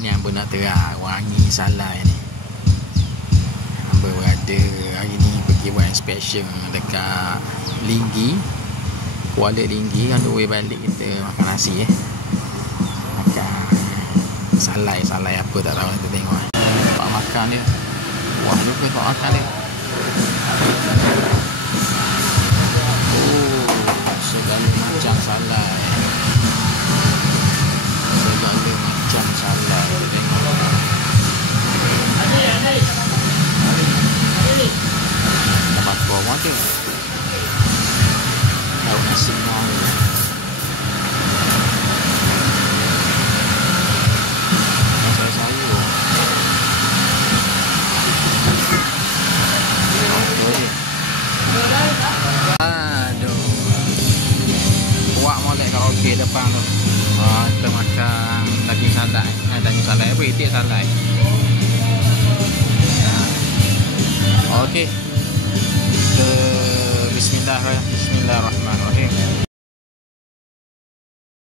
Ni hamba nak terang wangi salai ni. Hamba berada hari ni pergi buat inspection dekat Linggi, Kuala Linggi, on the way balik kita makan nasi makan salai apa tak tahu, kita tengok tempat makan dia. Wah juga tempat makan dia. Oh, segala macam salai. Segala macam salai. Kita tengok. Tempat bawah ada. Lauk nasi nong. Sayur. Aduh. Buat molek karaoke depan tu. Kita makan daging salai. Daging salai apa? Itik salai. Okey. Bismillahirrahmanirrahim.